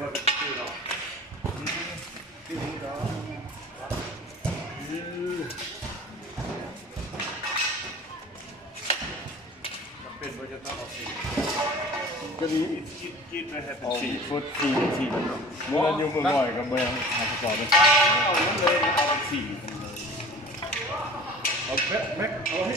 ว่าเป็นชื่อเนาะชื่อนี้เนาะเป็นว่าจะต้องเอาสีก็นี้คิดไปให้เป็นสีฟุตสีเนาะเมื่อยุ่งมือบ่อยกับเบอร์หาสปอร์ตเลยเอาเลยเอาสีเอาแม็กเอาให้